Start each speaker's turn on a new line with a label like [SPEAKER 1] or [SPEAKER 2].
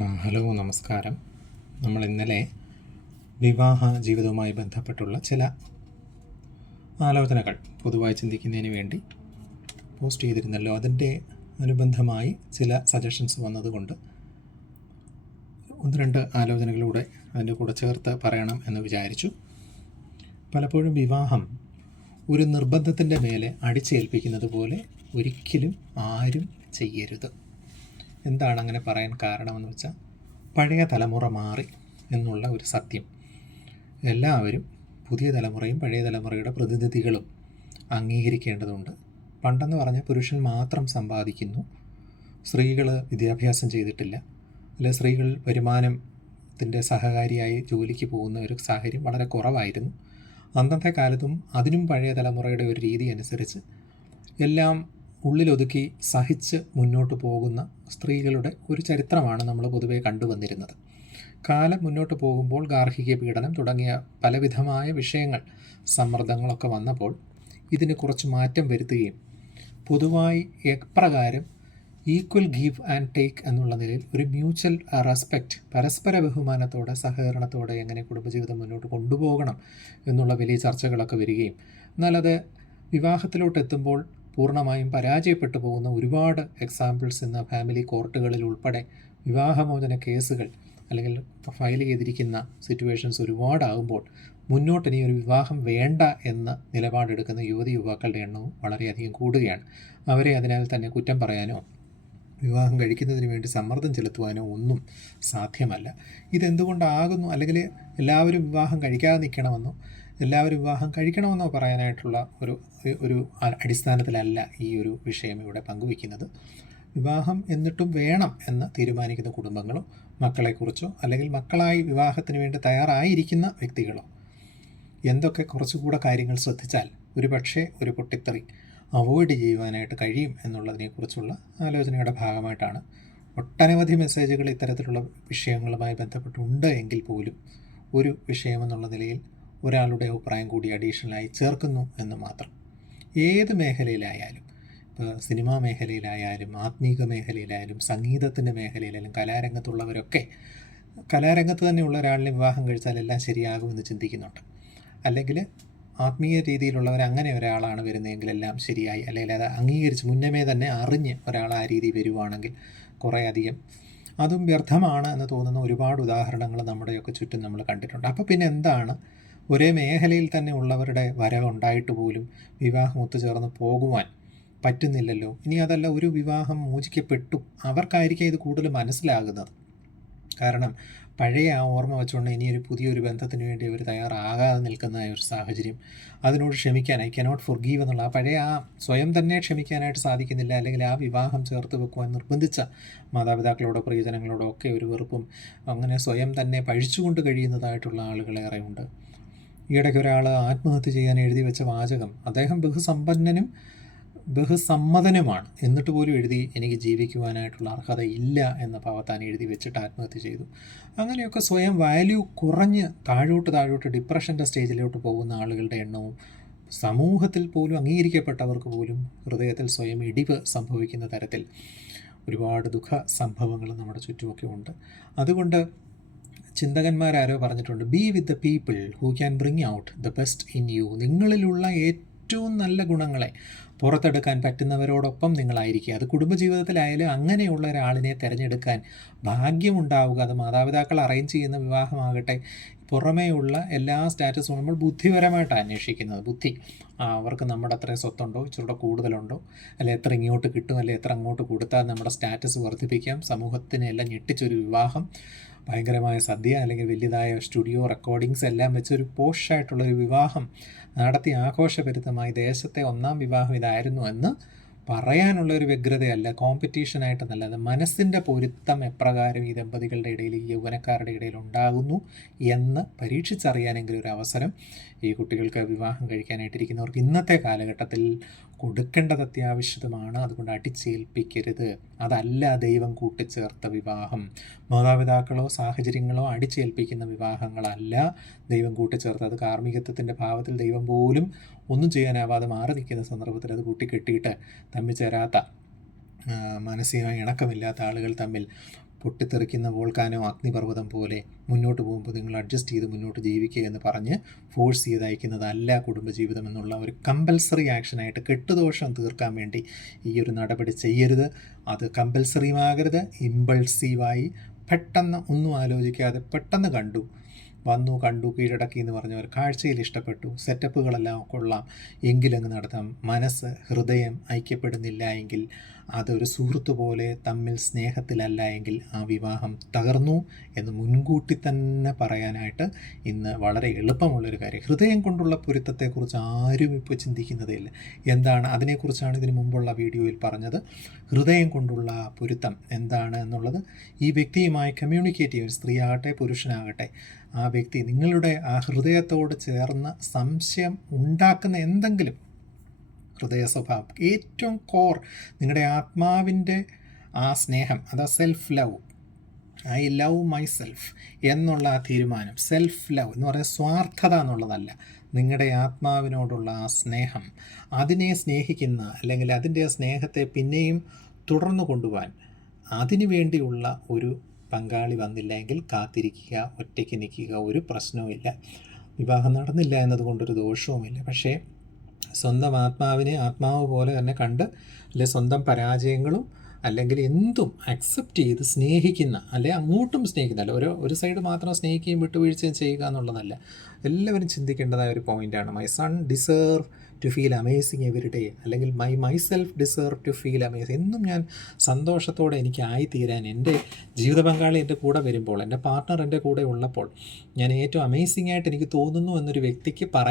[SPEAKER 1] Hello നമസ്കാരം. നമ്മൾ ഇന്നലെ വിവാഹ ജീവിതവുമായി ബന്ധപ്പെട്ടുള്ള ചില ആലോചനകൾ പൊതുവായി ചിന്തിക്കുന്നതിന് വേണ്ടി പോസ്റ്റ് ചെയ്തിരുന്നല്ലോ. അതിന്റെ അനുബന്ധമായി ചില സജഷൻസ് വന്നതുകൊണ്ട് ഒന്ന് രണ്ട് ആലോചനകളിലൂടെ അതിന്റെ കൂടെ ചേർത്ത് പറയണം എന്ന് വിചാരിച്ചു. പലപ്പോഴും വിവാഹം ഒരു നിർബന്ധത്തിന്റെ മേലെ അടിച്ചേൽപ്പിക്കുന്നത് പോലെ ഒരിക്കലും ആരും ചെയ്യരുത്. എന്താണ് അങ്ങനെ പറയാൻ കാരണമെന്ന് വെച്ചാൽ പഴയ തലമുറ മാറി എന്നുള്ള ഒരു സത്യം. എല്ലാവരും പുതിയ തലമുറയും പഴയ തലമുറയുടെ പ്രതിനിധികളും അംഗീകരിക്കേണ്ടതുണ്ട്. പണ്ടെന്ന് പറഞ്ഞാൽ പുരുഷൻ മാത്രം സമ്പാദിക്കുന്നു. സ്ത്രീകൾ വിദ്യാഭ്യാസം ചെയ്തിട്ടില്ല. അല്ലെ സ്ത്രീകൾ വരുമാനത്തിന്റെ സഹകാരിയായി ജോലിക്ക് പോകുന്ന ഒരു സാഹചര്യം വളരെ കുറവായിരുന്നു. അന്നത്തെ കാലത്തും അതിനും പഴയ തലമുറയുടെ ഒരു രീതി അനുസരിച്ച് എല്ലാം ഉള്ളിലൊതുക്കി സഹിച്ച് മുന്നോട്ട് പോകുന്ന സ്ത്രീകളുടെ ഒരു ചരിത്രമാണ് നമ്മൾ പൊതുവെ കണ്ടുവന്നിരുന്നത്. കാലം മുന്നോട്ട് പോകുമ്പോൾ ഗാർഹിക പീഡനം തുടങ്ങിയ പലവിധമായ വിഷയങ്ങൾ സമ്മർദ്ദങ്ങളൊക്കെ വന്നപ്പോൾ ഇതിന് കുറച്ച് മാറ്റം വരുത്തുകയും പൊതുവായി എപ്രകാരം ഈക്വൽ ഗീവ് ആൻഡ് ടേക്ക് എന്നുള്ള നിലയിൽ ഒരു മ്യൂച്വൽ റെസ്പെക്റ്റ് പരസ്പര ബഹുമാനത്തോടെ സഹകരണത്തോടെ എങ്ങനെ കുടുംബജീവിതം മുന്നോട്ട് കൊണ്ടുപോകണം എന്നുള്ള വലിയ ചർച്ചകളൊക്കെ വരികയും എന്നാലത് വിവാഹത്തിലോട്ട് എത്തുമ്പോൾ പൂർണമായും പരാജയപ്പെട്ടു പോകുന്ന ഒരുപാട് എക്സാമ്പിൾസ് ഇന്ന് ഫാമിലി കോർട്ടുകളിൽ ഉൾപ്പെടെ വിവാഹമോചന കേസുകൾ അല്ലെങ്കിൽ ഫയൽ ചെയ്തിരിക്കുന്ന സിറ്റുവേഷൻസ് ഒരുപാടാകുമ്പോൾ മുന്നോട്ട് ഇനി ഒരു വിവാഹം വേണ്ട എന്ന നിലപാടെടുക്കുന്ന യുവതി യുവാക്കളുടെ എണ്ണവും വളരെയധികം കൂടുകയാണ്. അവരെ അതിനാൽ തന്നെ കുറ്റം പറയാനോ വിവാഹം കഴിക്കുന്നതിന് വേണ്ടി സമ്മർദ്ദം ചെലുത്തുവാനോ ഒന്നും സാധ്യമല്ല. ഇതെന്തുകൊണ്ടാകുന്നു? അല്ലെങ്കിൽ എല്ലാവരും വിവാഹം കഴിക്കാതെ നിൽക്കണമെന്നോ? എല്ലാവരും വിവാഹം കഴിക്കണമെന്നോ പറയാനായിട്ടുള്ള ഒരു ഒരു അടിസ്ഥാനത്തിലല്ല ഈ ഒരു വിഷയം ഇവിടെ പങ്കുവയ്ക്കുന്നത്. വിവാഹം എന്നിട്ടും വേണം എന്ന് തീരുമാനിക്കുന്ന കുടുംബങ്ങളോ മക്കളെക്കുറിച്ചോ അല്ലെങ്കിൽ മക്കളായി വിവാഹത്തിന് വേണ്ടി തയ്യാറായിരിക്കുന്ന വ്യക്തികളോ എന്തൊക്കെ കുറച്ചുകൂടെ കാര്യങ്ങൾ ശ്രദ്ധിച്ചാൽ ഒരു പക്ഷേ ഒരു പൊട്ടിത്തെറി അവോയ്ഡ് ചെയ്യുവാനായിട്ട് കഴിയും എന്നുള്ളതിനെക്കുറിച്ചുള്ള ആലോചനയുടെ ഭാഗമായിട്ടാണ് ഒട്ടനവധി മെസ്സേജുകൾ ഇത്തരത്തിലുള്ള വിഷയങ്ങളുമായി ബന്ധപ്പെട്ടുണ്ട് എങ്കിൽ പോലും ഒരു വിഷയമെന്നുള്ള നിലയിൽ ഒരാളുടെ അഭിപ്രായം കൂടി അഡീഷണലായി ചേർക്കുന്നു എന്ന് മാത്രം. ഏത് മേഖലയിലായാലും ഇപ്പോൾ സിനിമാ മേഖലയിലായാലും ആത്മീക മേഖലയിലായാലും സംഗീതത്തിന്റെ മേഖലയിലായാലും കലാരംഗത്തുള്ളവരൊക്കെ കലാരംഗത്ത് തന്നെയുള്ള ഒരാളിനെ വിവാഹം കഴിച്ചാൽ എല്ലാം ശരിയാകുമെന്ന് ചിന്തിക്കുന്നുണ്ട്. അല്ലെങ്കിൽ ആത്മീയ രീതിയിലുള്ളവർ അങ്ങനെ ഒരാളാണ് വരുന്നതെങ്കിൽ എല്ലാം ശരിയായി അല്ലെങ്കിൽ അത് അംഗീകരിച്ച് മുന്നമേ തന്നെ അറിഞ്ഞ് ഒരാൾ ആ രീതി വരുവാണെങ്കിൽ കുറേ അധികം അതും വ്യർത്ഥമാണ് എന്ന് തോന്നുന്ന ഒരുപാട് ഉദാഹരണങ്ങൾ നമ്മുടെയൊക്കെ ചുറ്റും നമ്മൾ കണ്ടിട്ടുണ്ട്. അപ്പോൾ പിന്നെ എന്താണ് ഒരേ മേഖലയിൽ തന്നെ ഉള്ളവരുടെ വരവുണ്ടായിട്ട് പോലും വിവാഹം ഒത്തുചേർന്ന് പോകുവാൻ പറ്റുന്നില്ലല്ലോ. ഇനി അതല്ല ഒരു വിവാഹം മോചിക്കപ്പെട്ടു. അവർക്കായിരിക്കും ഇത് കൂടുതൽ മനസ്സിലാകുന്നത്. കാരണം പഴയ ആ ഓർമ്മ വെച്ചുകൊണ്ട് ഇനിയൊരു പുതിയൊരു ബന്ധത്തിന് വേണ്ടി അവർ തയ്യാറാകാതെ നിൽക്കുന്ന ഒരു സാഹചര്യം അതിനോട് ക്ഷമിക്കാൻ ഐ കനോട്ട് ഫോർ ഗീവ് എന്നുള്ള ആ പഴയ ആ സ്വയം തന്നെ ക്ഷമിക്കാനായിട്ട് സാധിക്കുന്നില്ല. അല്ലെങ്കിൽ ആ വിവാഹം ചേർത്ത് വെക്കുവാൻ നിർബന്ധിച്ച മാതാപിതാക്കളോടോ പ്രിയജനങ്ങളോടോ ഒക്കെ ഒരു വെറുപ്പും അങ്ങനെ സ്വയം തന്നെ പഴിച്ചുകൊണ്ട് കഴിയുന്നതായിട്ടുള്ള ആളുകളേറെ ഉണ്ട് ഈയിടയ്ക്ക് ഒരാൾ ആത്മഹത്യ ചെയ്യാൻ എഴുതി വെച്ച വാചകം അദ്ദേഹം ബഹുസമ്പന്നനും ബഹുസമ്മതനുമാണ്. എന്നിട്ട് പോലും എഴുതി എനിക്ക് ജീവിക്കുവാനായിട്ടുള്ള അർഹത ഇല്ല എന്ന ഭാവത്താൻ എഴുതി വെച്ചിട്ട് ആത്മഹത്യ ചെയ്തു. അങ്ങനെയൊക്കെ സ്വയം വാല്യൂ കുറഞ്ഞ് താഴോട്ട് താഴോട്ട് ഡിപ്രഷന്റെ സ്റ്റേജിലോട്ട് പോകുന്ന ആളുകളുടെ എണ്ണവും സമൂഹത്തിൽ പോലും അംഗീകരിക്കപ്പെട്ടവർക്ക് പോലും ഹൃദയത്തിൽ സ്വയം ഇടിവ് സംഭവിക്കുന്ന തരത്തിൽ ഒരുപാട് ദുഃഖ സംഭവങ്ങൾ നമ്മുടെ ചുറ്റുമൊക്കെ ഉണ്ട്. അതുകൊണ്ട് ചിന്തകന്മാരാരോ പറഞ്ഞിട്ടുണ്ട് be with the people who can bring out the best in you നിങ്ങളിലുള്ള ഏറ്റവും നല്ല ഗുണങ്ങളെ പുറത്തെടുക്കാൻ പറ്റുന്നവരോടൊപ്പം നിങ്ങളായിരിക്കുക. അത് കുടുംബജീവിതത്തിലായാലും അങ്ങനെയുള്ള ഒരാളിനെ തിരഞ്ഞെടുക്കാൻ ഭാഗ്യമുണ്ടാവുക. അത് മാതാപിതാക്കൾ അറേഞ്ച് ചെയ്യുന്ന വിവാഹമാകട്ടെ പുറമേയുള്ള എല്ലാ സ്റ്റാറ്റസും നമ്മൾ ബുദ്ധിപരമായിട്ടാണ് അന്വേഷിക്കുന്നത്. ബുദ്ധി. അവർക്ക് നമ്മുടെ അത്രയും സ്വത്തുണ്ടോ? ഇച്ചിരൂടെ കൂടുതലുണ്ടോ? അല്ലെ എത്ര ഇങ്ങോട്ട് കിട്ടും? അല്ലെ എത്ര അങ്ങോട്ട് കൊടുത്താൽ നമ്മുടെ സ്റ്റാറ്റസ് വർദ്ധിപ്പിക്കാം? സമൂഹത്തിനെല്ലാം ഞെട്ടിച്ചൊരു വിവാഹം. ഭയങ്കരമായ സദ്യ അല്ലെങ്കിൽ വലിയതായ സ്റ്റുഡിയോ റെക്കോർഡിങ്സ് എല്ലാം വെച്ച് വെച്ചൊരു പോഷായിട്ടുള്ളൊരു വിവാഹം നടത്തി ആഘോഷഭരിതമായി ദേശത്തെ ഒന്നാം വിവാഹം ഇതായിരുന്നു എന്ന് പറയാനുള്ള ഒരു വ്യഗ്രതയല്ല കോമ്പറ്റീഷനായിട്ടെന്നല്ല അത് മനസ്സിന്റെ പൊരുത്തം എപ്രകാരം ഈ ദമ്പതികളുടെ ഇടയിൽ ഈ യൗവനക്കാരുടെ ഇടയിൽ ഉണ്ടാകുന്നു എന്ന് പരീക്ഷിച്ചറിയാനെങ്കിലും ഒരു അവസരം ഈ കുട്ടികൾക്ക് വിവാഹം കഴിക്കാനായിട്ടിരിക്കുന്നവർക്ക് ഇന്നത്തെ കാലഘട്ടത്തിൽ കൊടുക്കേണ്ടത് അത്യാവശ്യമാണ് അതുകൊണ്ട് അടിച്ചേൽപ്പിക്കരുത്. അതല്ല ദൈവം കൂട്ടിച്ചേർത്ത വിവാഹം. മാതാപിതാക്കളോ സാഹചര്യങ്ങളോ അടിച്ചേൽപ്പിക്കുന്ന വിവാഹങ്ങളല്ല ദൈവം കൂട്ടിച്ചേർത്ത് അത് കാർമ്മികത്വത്തിന്റെ ഭാവത്തിൽ ദൈവം പോലും ഒന്നും ചെയ്യാനാവാതെ മാറി നിൽക്കുന്ന സന്ദർഭത്തിൽ അത് കൂട്ടിക്കെട്ടിയിട്ട് തമ്മിൽ ചേരാത്ത മാനസികമായി ഇണക്കമില്ലാത്ത ആളുകൾ തമ്മിൽ പൊട്ടിത്തെറിക്കുന്ന വോൾക്കാനോ അഗ്നിപർവതം പോലെ മുന്നോട്ട് പോകുമ്പോൾ നിങ്ങൾ അഡ്ജസ്റ്റ് ചെയ്ത് മുന്നോട്ട് ജീവിക്കുക എന്ന് പറഞ്ഞ് ഫോഴ്സ് ചെയ്ത് അയക്കുന്നതല്ല കുടുംബജീവിതം എന്നുള്ള ഒരു കമ്പൽസറി ആക്ഷനായിട്ട് കെട്ടുദോഷം തീർക്കാൻ വേണ്ടി ഈ ഒരു നടപടി ചെയ്യരുത്. അത് കമ്പൽസറിയുമാകരുത് ഇമ്പൾസീവായി പെട്ടെന്ന് ഒന്നും ആലോചിക്കാതെ പെട്ടെന്ന് കണ്ടു. വന്നു കണ്ടു കീഴടക്കി എന്ന് പറഞ്ഞവർ കാഴ്ചയിൽ ഇഷ്ടപ്പെട്ടു. സെറ്റപ്പുകളെല്ലാം കൊള്ളാം. എങ്കിലങ്ങ് നടത്താം. മനസ്സ് ഹൃദയം ഐക്യപ്പെടുന്നില്ല എങ്കിൽ അതൊരു സുഹൃത്ത് പോലെ തമ്മിൽ സ്നേഹത്തിലല്ല എങ്കിൽ ആ വിവാഹം തകർന്നു എന്ന് മുൻകൂട്ടി തന്നെ പറയാനായിട്ട് ഇന്ന് വളരെ എളുപ്പമുള്ളൊരു കാര്യം. ഹൃദയം കൊണ്ടുള്ള പൊരുത്തത്തെക്കുറിച്ച് ആരും ഇപ്പോൾ ചിന്തിക്കുന്നതേയില്ല. എന്താണ്? അതിനെക്കുറിച്ചാണ് ഇതിനു മുമ്പുള്ള വീഡിയോയിൽ പറഞ്ഞത്. ഹൃദയം കൊണ്ടുള്ള പൊരുത്തം എന്താണ് എന്നുള്ളത് ഈ വ്യക്തിയുമായി കമ്മ്യൂണിക്കേറ്റ് ചെയ്യും. സ്ത്രീ ആകട്ടെ പുരുഷനാകട്ടെ ആ വ്യക്തി നിങ്ങളുടെ ആ ഹൃദയത്തോട് ചേർന്ന് സംശയം ഉണ്ടാക്കുന്ന എന്തെങ്കിലും ഹൃദയ സ്വഭാവം. ഏറ്റവും കോർ നിങ്ങളുടെ ആത്മാവിന്റെ ആ സ്നേഹം അതാ self love I love my self എന്നുള്ള ആ തീരുമാനം സെൽഫ് ലവ് എന്ന് പറയുന്നത് സ്വാർത്ഥത എന്നുള്ളതല്ല. നിങ്ങളുടെ ആത്മാവിനോടുള്ള ആ സ്നേഹം അതിനെ സ്നേഹിക്കുന്ന അല്ലെങ്കിൽ അതിന്റെ സ്നേഹത്തെ പിന്നെയും തുടർന്നു കൊണ്ടുപോകാൻ അതിനു വേണ്ടിയുള്ള ഒരു പങ്കാളി വന്നില്ലെങ്കിൽ കാത്തിരിക്കുക ഒറ്റയ്ക്ക് നിൽക്കുക ഒരു പ്രശ്നവുമില്ല. വിവാഹം നടന്നില്ല എന്നതുകൊണ്ടൊരു ദോഷവുമില്ല. പക്ഷേ സ്വന്തം ആത്മാവിനെ ആത്മാവ് പോലെ തന്നെ കണ്ട് അല്ലെ സ്വന്തം പരാജയങ്ങളും അല്ലെങ്കിൽ എന്തും അക്സെപ്റ്റ് ചെയ്ത് സ്നേഹിക്കുന്ന അല്ലെ അങ്ങോട്ടും സ്നേഹിക്കുന്നില്ല ഒരു ഒരു സൈഡ് മാത്രം സ്നേഹിക്കുകയും വിട്ടുവീഴ്ചയും ചെയ്യുക എന്നുള്ളതല്ല. എല്ലാവരും ചിന്തിക്കേണ്ടതായ ഒരു പോയിന്റാണ് my son deserve to feel amazing every day അല്ലെങ്കിൽ my my self deserve to feel amazing എന്നും ഞാൻ സന്തോഷത്തോടെ എനിക്ക് ആയിത്തീരാൻ എന്റെ ജീവിത പങ്കാളി എന്റെ കൂടെ വരുമ്പോൾ എന്റെ പാർട്ട്ണർ എന്റെ കൂടെ ഉള്ളപ്പോൾ ഞാൻ ഏറ്റവും അമേസിംഗ് ആയിട്ട് എനിക്ക് തോന്നുന്നു എന്നൊരു വ്യക്തിക്ക് പറയാൻ